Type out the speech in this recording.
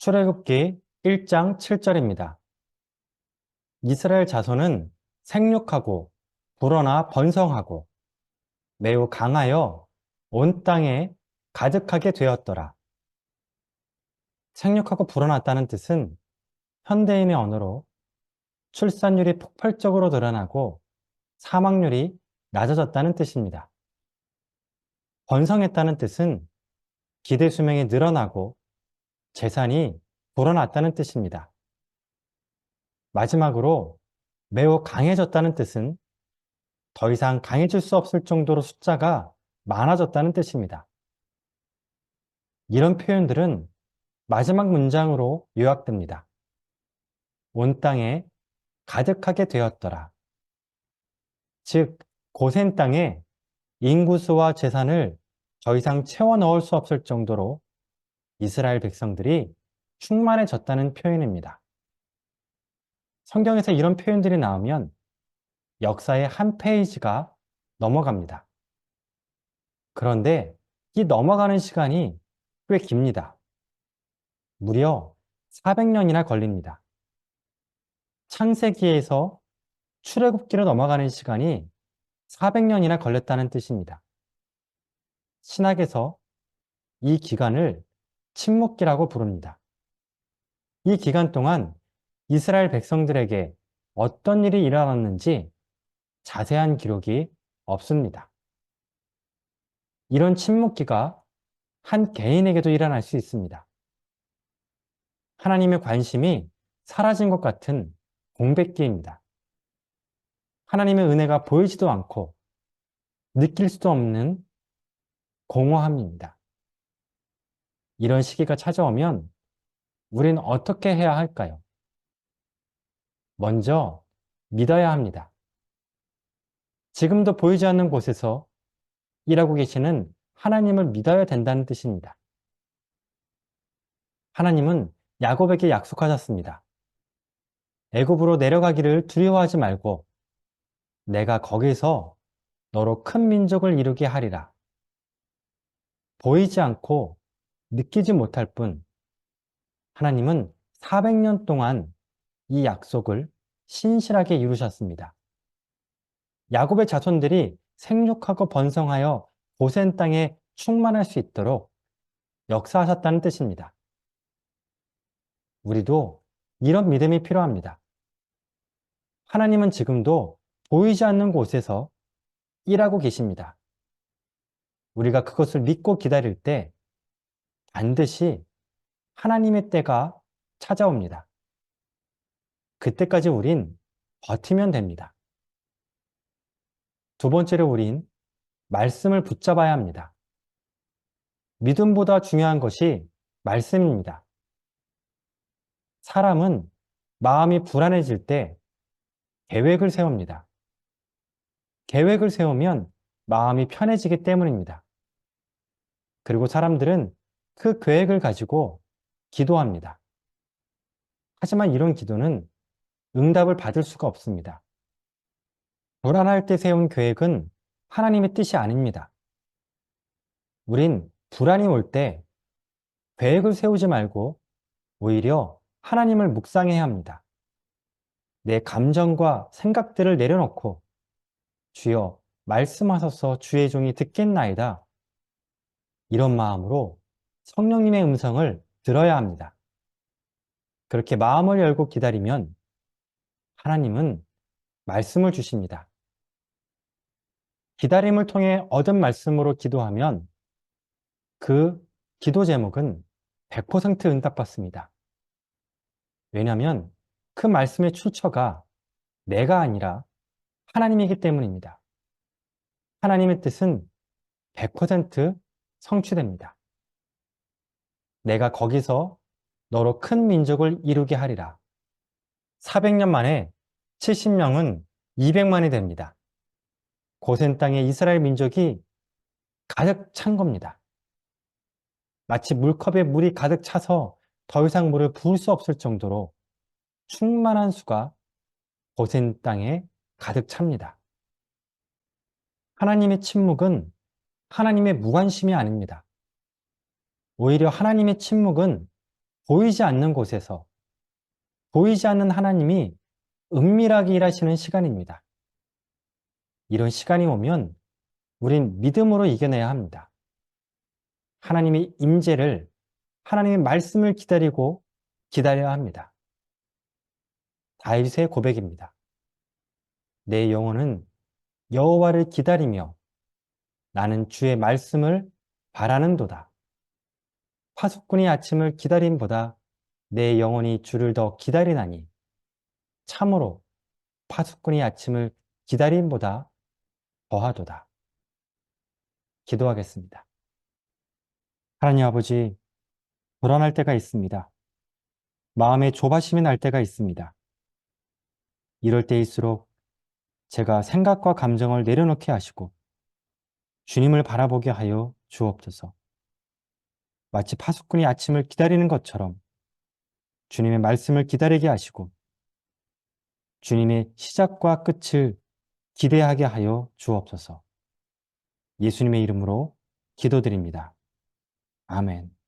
출애굽기 1장 7절입니다. 이스라엘 자손은 생육하고 불어나 번성하고 매우 강하여 온 땅에 가득하게 되었더라. 생육하고 불어났다는 뜻은 현대인의 언어로 출산율이 폭발적으로 늘어나고 사망률이 낮아졌다는 뜻입니다. 번성했다는 뜻은 기대 수명이 늘어나고 재산이 불어났다는 뜻입니다. 마지막으로 매우 강해졌다는 뜻은 더 이상 강해질 수 없을 정도로 숫자가 많아졌다는 뜻입니다. 이런 표현들은 마지막 문장으로 요약됩니다. 온 땅에 가득하게 되었더라. 즉, 고센 땅에 인구수와 재산을 더 이상 채워 넣을 수 없을 정도로 이스라엘 백성들이 충만해졌다는 표현입니다. 성경에서 이런 표현들이 나오면 역사의 한 페이지가 넘어갑니다. 그런데 이 넘어가는 시간이 꽤 깁니다. 무려 400년이나 걸립니다. 창세기에서 출애굽기로 넘어가는 시간이 400년이나 걸렸다는 뜻입니다. 신학에서 이 기간을 침묵기라고 부릅니다. 이 기간 동안 이스라엘 백성들에게 어떤 일이 일어났는지 자세한 기록이 없습니다. 이런 침묵기가 한 개인에게도 일어날 수 있습니다. 하나님의 관심이 사라진 것 같은 공백기입니다. 하나님의 은혜가 보이지도 않고 느낄 수도 없는 공허함입니다. 이런 시기가 찾아오면 우린 어떻게 해야 할까요? 먼저 믿어야 합니다. 지금도 보이지 않는 곳에서 일하고 계시는 하나님을 믿어야 된다는 뜻입니다. 하나님은 야곱에게 약속하셨습니다. 애굽으로 내려가기를 두려워하지 말고 내가 거기서 너로 큰 민족을 이루게 하리라. 보이지 않고 느끼지 못할 뿐 하나님은 400년 동안 이 약속을 신실하게 이루셨습니다. 야곱의 자손들이 생육하고 번성하여 고센 땅에 충만할 수 있도록 역사하셨다는 뜻입니다. 우리도 이런 믿음이 필요합니다. 하나님은 지금도 보이지 않는 곳에서 일하고 계십니다. 우리가 그것을 믿고 기다릴 때 반드시 하나님의 때가 찾아옵니다. 그때까지 우린 버티면 됩니다. 두 번째로 우린 말씀을 붙잡아야 합니다. 믿음보다 중요한 것이 말씀입니다. 사람은 마음이 불안해질 때 계획을 세웁니다. 계획을 세우면 마음이 편해지기 때문입니다. 그리고 사람들은 그 계획을 가지고 기도합니다. 하지만 이런 기도는 응답을 받을 수가 없습니다. 불안할 때 세운 계획은 하나님의 뜻이 아닙니다. 우린 불안이 올 때 계획을 세우지 말고 오히려 하나님을 묵상해야 합니다. 내 감정과 생각들을 내려놓고 주여 말씀하소서 주의 종이 듣겠나이다. 이런 마음으로 성령님의 음성을 들어야 합니다. 그렇게 마음을 열고 기다리면 하나님은 말씀을 주십니다. 기다림을 통해 얻은 말씀으로 기도하면 그 기도 제목은 100% 응답받습니다. 왜냐하면 그 말씀의 출처가 내가 아니라 하나님이기 때문입니다. 하나님의 뜻은 100% 성취됩니다. 내가 거기서 너로 큰 민족을 이루게 하리라. 400년 만에 70명은 200만이 됩니다. 고센 땅에 이스라엘 민족이 가득 찬 겁니다. 마치 물컵에 물이 가득 차서 더 이상 물을 부을 수 없을 정도로 충만한 수가 고센 땅에 가득 찹니다. 하나님의 침묵은 하나님의 무관심이 아닙니다. 오히려 하나님의 침묵은 보이지 않는 곳에서 보이지 않는 하나님이 은밀하게 일하시는 시간입니다. 이런 시간이 오면 우린 믿음으로 이겨내야 합니다. 하나님의 임재를, 하나님의 말씀을 기다리고 기다려야 합니다. 다윗의 고백입니다. 내 영혼은 여호와를 기다리며 나는 주의 말씀을 바라는도다. 파수꾼이 아침을 기다림보다 내 영혼이 주를 더 기다리나니 참으로 파수꾼이 아침을 기다림보다 더하도다. 기도하겠습니다. 하나님 아버지, 불안할 때가 있습니다. 마음에 조바심이 날 때가 있습니다. 이럴 때일수록 제가 생각과 감정을 내려놓게 하시고 주님을 바라보게 하여 주옵소서. 마치 파수꾼이 아침을 기다리는 것처럼 주님의 말씀을 기다리게 하시고 주님의 시작과 끝을 기대하게 하여 주옵소서. 예수님의 이름으로 기도드립니다. 아멘.